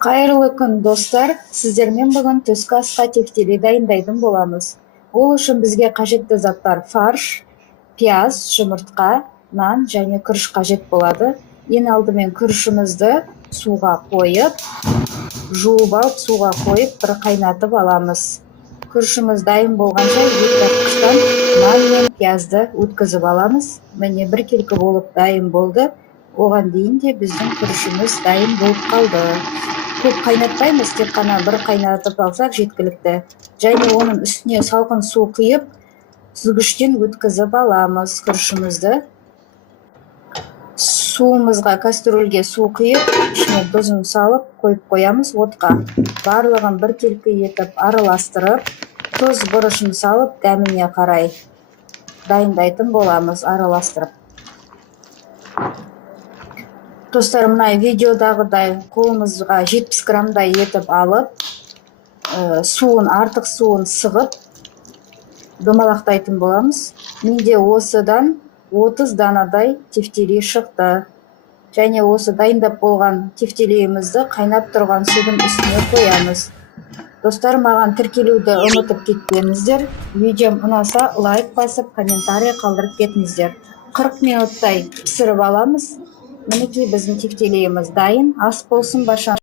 Кайырлы күн, достар. Сіздермен бүгін түскі асқа тефтели дайындайтын боламыз. Ол үшін бізге қажетті заттар фарш, пияз, жұмыртқа, нан және күріш қажет болады. Ең алдымен күрішімізді суға қойып, жуып алып, суға қойып, бір қайнатып аламыз. Күрішіміз дайын болғанша еттартқыштан нан мен пиязды өткізіп аламыз. Міне бір келкі болып дайын болды. Оған дейін де біздің күрішіміз дайын болып қалды. Көп қайнатпаймыз, тек қана бір қайнатып алсақ жеткілікті. Және оның үстіне салқын су құйып, сүзгіштен өткізіп аламыз күрішімізді. Суымызға кастрөлге су құйып, ішіне тұзын салып қойып қоямыз отқа. Барлығын бір келкі етіп араластырып, тұз бұрышын салып дәміне қарай дайындайтын боламыз араластырып. Достар, мына видеодағыдай қолымызға 70 грамдай етіп алып, артық суын сығып, домалақтайтын боламыз. Менде осыдан 30 данадай тефтели шықты. Және осы дайындап болған тефтелиімізді қайнап тұрған судың үстіне қоямыз. Достар, маған тіркелуді ұмытып кетпеңіздер. Видеом ұнаса лайк басып, комментарий қалдырып кетіңіздер. 40 минуттай пісіріп аламыз. Мінекей біздің тефтелиіміз дайын. Ас болсын, баршаңызға.